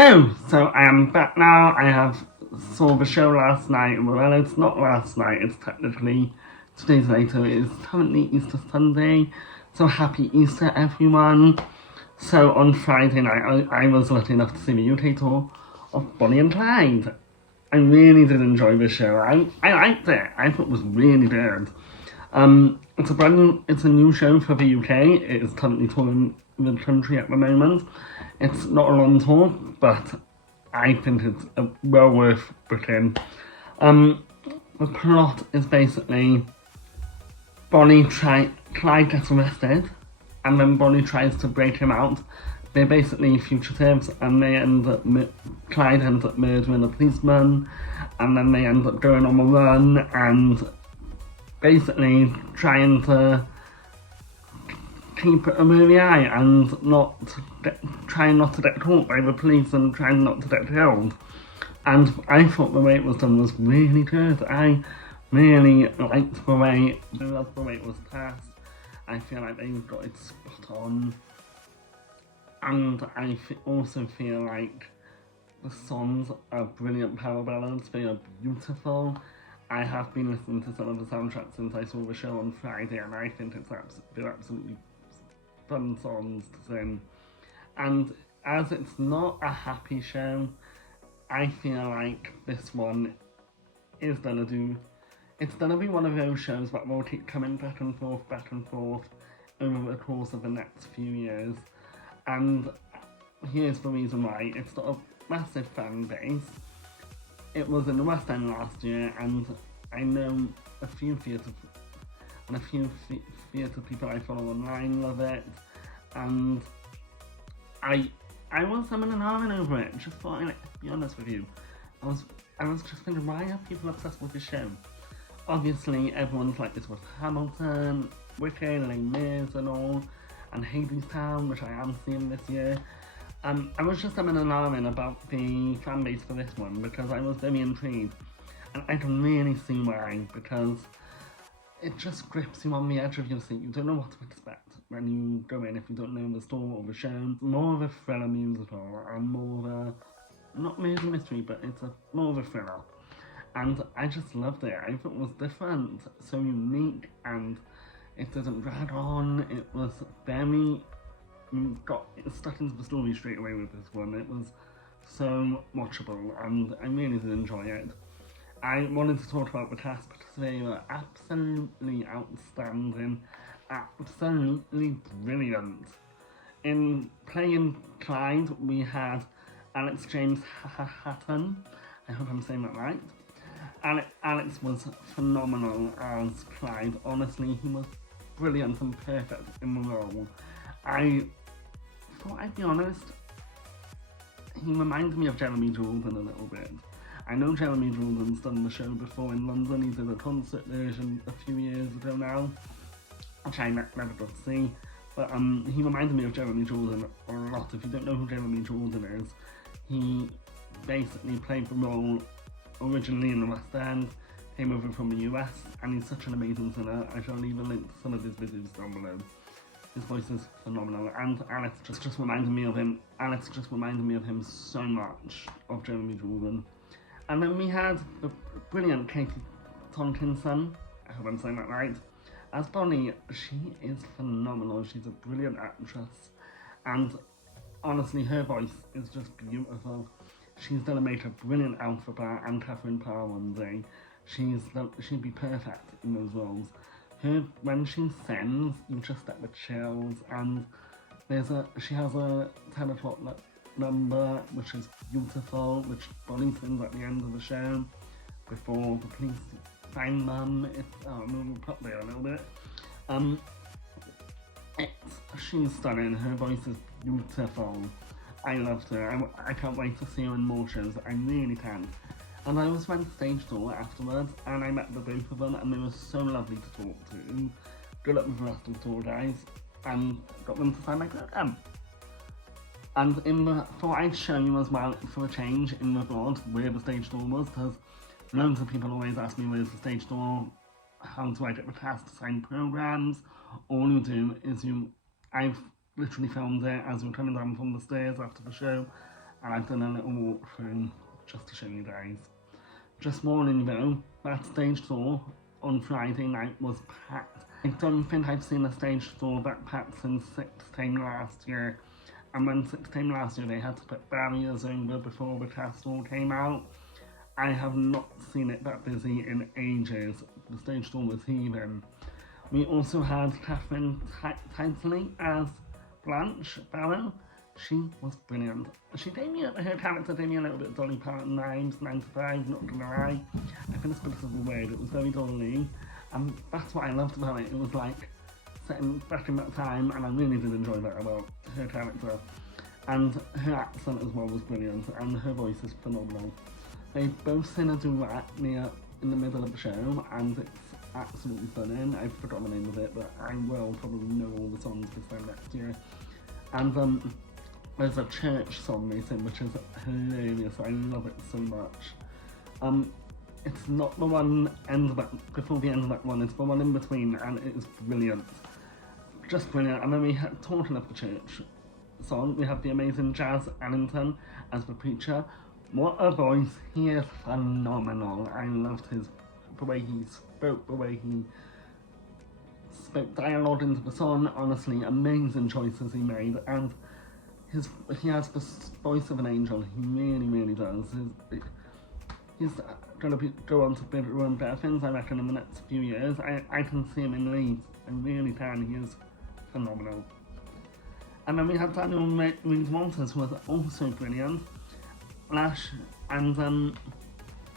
Hello, so I am back now. I have saw the show last night. Well, it's not last night, it's technically 2 days later. It is currently Easter Sunday, so happy Easter everyone. So on Friday night I was lucky enough to see the UK tour of Bonnie and Clyde. I really did enjoy the show. I liked it. I thought it was really good. It's a new show for the UK. It is currently touring the country at the moment. It's not a long tour, but I think it's well worth booking. The plot is basically Clyde gets arrested, and then Bonnie tries to break him out. They're basically fugitives, and Clyde ends up murdering a policeman, and then they end up going on a run and basically trying to keep a movie eye and trying not to get caught by the police and trying not to get killed. And I thought the way it was done was really good. I really liked the way it was cast. I feel like they got it spot on. And I also feel like the songs are brilliant power ballads. They are beautiful. I have been listening to some of the soundtracks since I saw the show on Friday, and I think they're absolutely fun songs to sing. And as it's not a happy show, I feel like this one is gonna be one of those shows that will keep coming back and forth over the course of the next few years. And here's the reason why. It's got a massive fan base. It was in the West End last year, and I know a few theatre people I follow online love it, and I was humming and hawing over it. Just thought, to be honest with you, I was just thinking, why are people obsessed with this show? Obviously, everyone's like this with Hamilton, Wicked, Les Mis and all, and Hadestown, which I am seeing this year. I was just humming and hawing about the fan base for this one because I was very intrigued, and I can really see why, because it just grips you on the edge of your seat. You don't know what to expect when you go in if you don't know the story or the show. More of a thriller musical and more of a, not murder mystery, but it's more of a thriller. And I just loved it. I thought it was different, so unique, and it didn't drag on. It was very, got stuck into the story straight away with this one. It was so watchable, and I really did enjoy it. I wanted to talk about the cast because they were absolutely outstanding, absolutely brilliant. In playing Clyde, we had Alex James Hatton. I hope I'm saying that right. Alex was phenomenal as Clyde. Honestly, he was brilliant and perfect in the role. I thought, I'd be honest, he reminded me of Jeremy Jordan a little bit. I know Jeremy Jordan's done the show before in London. He did a concert version a few years ago now, which I never got to see. But he reminded me of Jeremy Jordan a lot. If you don't know who Jeremy Jordan is, he basically played the role originally in the West End, came over from the US, and he's such an amazing singer. I shall leave a link to some of his videos down below. His voice is phenomenal, and Alex just reminded me of him. Alex just reminded me of him so much, of Jeremy Jordan. And then we had the brilliant Katie Tonkinson, I hope I'm saying that right, as Bonnie. She is phenomenal. She's a brilliant actress, and honestly, her voice is just beautiful. She's gonna make a brilliant Alphabet and Catherine Parr one day. She'd be perfect in those roles. When she sings, you just get the chills, and she has a 10 o'clock number which is beautiful, which Bonnie sings at the end of the show before the police find them. We'll put there a little bit. She's stunning. Her voice is beautiful. I loved her. I can't wait to see her in more shows. I really can. And I also went to stage tour afterwards, and I met the both of them, and they were so lovely to talk to. Good luck with the rest of the tour, guys, and got them to sign my program. And thought I'd show you as well, for a change, in the vlog where the stage tour was, because loads of people always ask me where's the stage tour, how do I get the cast to sign programs. All you do is I've literally filmed it as we're coming down from the stairs after the show, and I've done a little walkthrough just to show you guys. Just warning though, that stage 4 on Friday night was packed. I don't think I've seen a stage 4 that packed since 16 last year. And when 16 last year they had to put barriers over before the cast all came out. I have not seen it that busy in ages. The stage 4 was heaving. We also had Catherine Titley as Blanche Barrow. She was brilliant. Her character gave me a little bit of Dolly Parton vibes, 9 to 5, not gonna lie. I think it's because of the word, it was very Dolly. And that's what I loved about it. It was like setting back in that time, and I really did enjoy that about her character. And her accent as well was brilliant, and her voice is phenomenal. They both sing a duet near in the middle of the show, and it's absolutely stunning. I forgot the name of it, but I will probably know all the songs this time next year. And there's a church song they sing, which is hilarious. I love it so much. It's not the one before the end of that one, it's the one in between, and it is brilliant. Just brilliant. And then we had, talking of the church song, we have the amazing Jazz Annington as the preacher. What a voice, he is phenomenal. I loved the way he spoke, the way he spoke dialogue into the song. Honestly, amazing choices he made, and he has the voice of an angel. He really, really does. He's going to go on to bigger and better things, I reckon, in the next few years. I can see him in leads. I really can. He is phenomenal. And then we have Daniel Reed-Walters, who was also brilliant. Lash and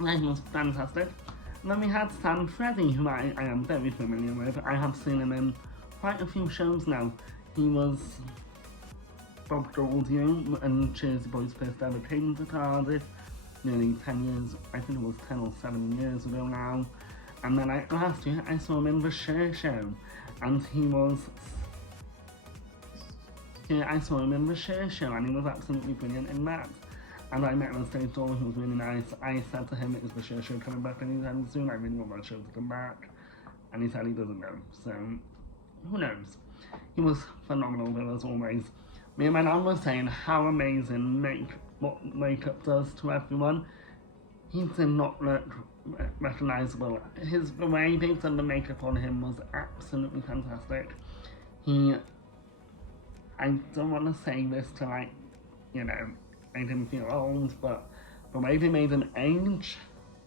he was fantastic. And then we had Sam Freddy, who I am very familiar with. I have seen him in quite a few shows now. He was Bob Goldie and Jersey Boys' first ever came to Cardiff nearly 10 years, I think it was 10 or 7 years ago now. And then last year I saw him in the Cher show, and he was absolutely brilliant in that. And I met him on stage door, he was really nice. I said to him, is the Cher show coming back anytime soon? I really want my show to come back. And he said he doesn't know, so who knows. He was phenomenal though, as always. Me and my nan were saying how amazing what makeup does to everyone. He did not look recognisable. The way they've done the makeup on him was absolutely fantastic. I don't want to say this to make him feel old, but the way they made him age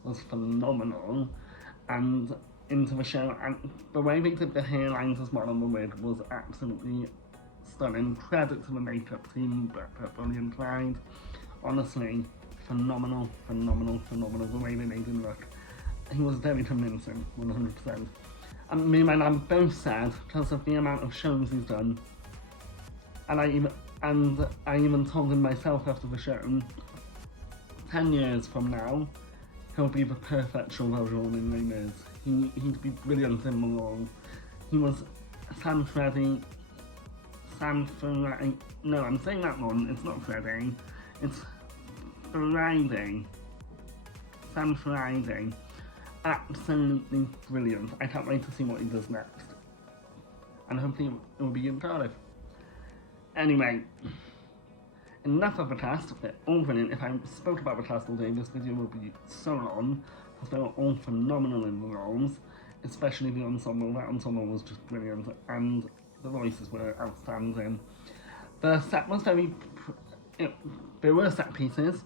was phenomenal. And into the show, and the way they did the hairlines as well on the wig was absolutely stunning. Credit to the makeup team, Bonnie and Clyde. Honestly, phenomenal the way they made him look. He was very convincing, 100%. And me and my nan both said, because of the amount of shows he's done, and I even told him myself after the show, 10 years from now, he'll be the perfect show role in Les Mis. He'd be brilliant in the role. He was Sam Freddy. No, I'm saying that one. It's not Freddy. It's Friday. Sam Friday. Absolutely brilliant. I can't wait to see what he does next. And hopefully it will be in Cardiff. Anyway, enough of the cast. They're all brilliant. If I spoke about the cast all day, this video will be so long, because they were all phenomenal in the roles, especially the ensemble. That ensemble was just brilliant, and the voices were outstanding. The set was there were set pieces,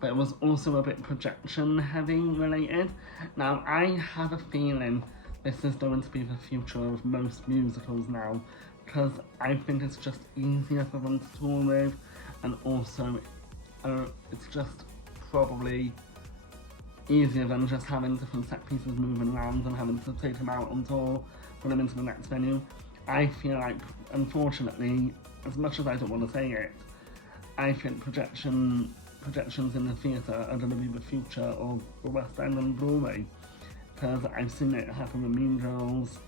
but it was also a bit projection heavy related. Now, I have a feeling this is going to be the future of most musicals now, because I think it's just easier for them to tour with, and also it's just probably easier than just having different set pieces moving around and having to take them out on tour, put them into the next venue. I feel like, unfortunately, as much as I don't want to say it, I think projections in the theatre are going to be the future of the West End and Broadway, because I've seen it happen with Mean Girls,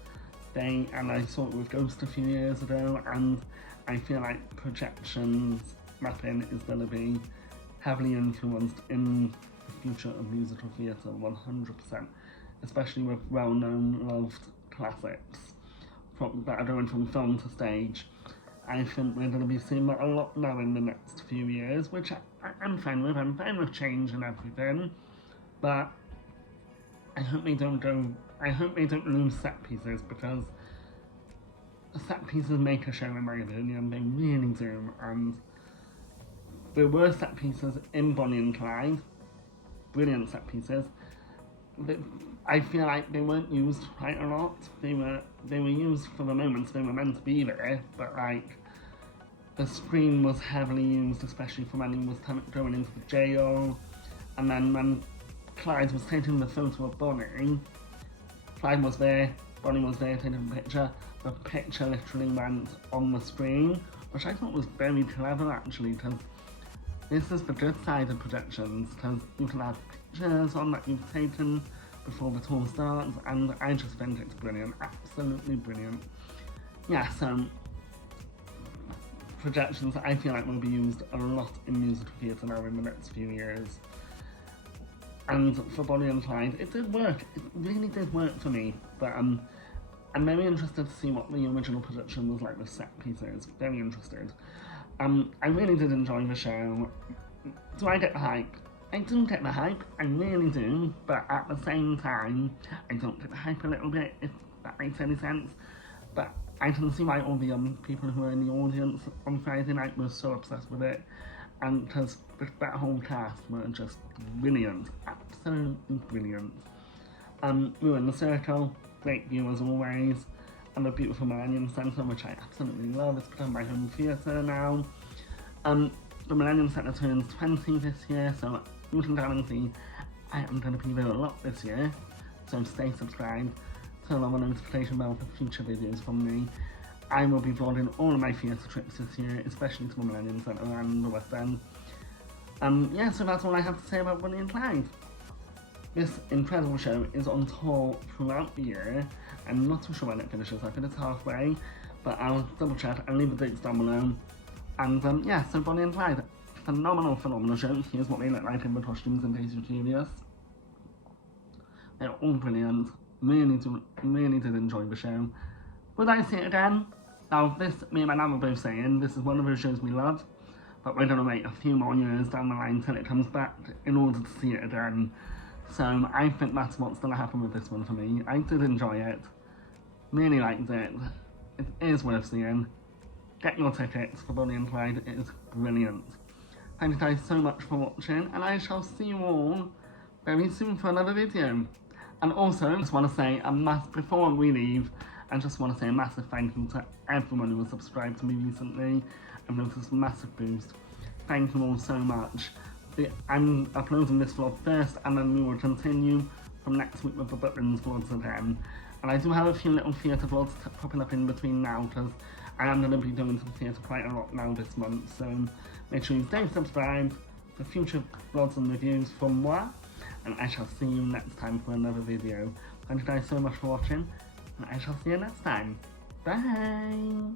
and I saw it with Ghost a few years ago, and I feel like projections mapping is going to be heavily influenced in the future of musical theatre, 100%, especially with well-known, loved classics that are going from film to stage. I think we're going to be seeing that a lot now in the next few years, which I'm fine with. I'm fine with change and everything, but I hope they don't lose set pieces, because set pieces make a show, in my opinion. They really do. And there were set pieces in Bonnie and Clyde, brilliant set pieces. I feel like they weren't used quite a lot. They were used for the moments they were meant to be there, but like the screen was heavily used, especially for when he was going into the jail, and then when Clyde was taking the photo of Bonnie, Clyde was there, Bonnie was there taking the picture literally went on the screen, which I thought was very clever actually, because this is the good side of projections, because you can have pictures on that you've taken before the tour starts, and I just think it's brilliant, absolutely brilliant. Yeah, so projections I feel like will be used a lot in musical theatre now in the next few years. And for Bonnie and Clyde, it did work, it really did work for me, but I'm very interested to see what the original production was like with set pieces, very interested. I really did enjoy the show. Do I get the hype? I do get the hype, I really do, but at the same time, I don't get the hype a little bit, if that makes any sense. But I can see why all the people who were in the audience on Friday night were so obsessed with it, and because that whole cast were just brilliant, absolutely brilliant. We were in the circle, great view as always, and the beautiful MILLENIUM Centre, which I absolutely love. It's become my home theatre now. The MILLENIUM Centre turns 20 this year, so you can guarantee I am going to be there a lot this year, so stay subscribed, turn on the notification bell for future videos from me. I will be vlogging all of my theatre trips this year, especially to the MILLENIUM Centre and the West End. Yeah, so that's all I have to say about Bonnie and Clyde. This incredible show is on tour throughout the year. I'm not too sure when it finishes, I think it's halfway, but I'll double check and leave the dates down below. And yeah, so Bonnie and Clyde, phenomenal show. Here's what they look like in the costumes in case you're curious. They're all brilliant, really did enjoy the show. Would I see it again? Now this, me and my nan were both saying, this is one of those shows we love, but we're going to wait a few more years down the line till it comes back in order to see it again. So I think that's what's going to happen with this one for me. I did enjoy it, really liked it, it is worth seeing. Get your tickets for Bonnie and Clyde, it is brilliant. Thank you guys so much for watching, and I shall see you all very soon for another video. And also, I just want to say before we leave, I just want to say a massive thank you to everyone who has subscribed to me recently and noticed a massive boost. Thank you all so much. I'm uploading this vlog first, and then we will continue from next week with the Butlins vlogs again. And I do have a few little theatre vlogs popping up in between now, because I am going to be going to the theatre quite a lot now this month, so make sure you stay subscribed for future vlogs and reviews from moi, and I shall see you next time for another video. Thank you guys so much for watching, and I shall see you next time. Bye!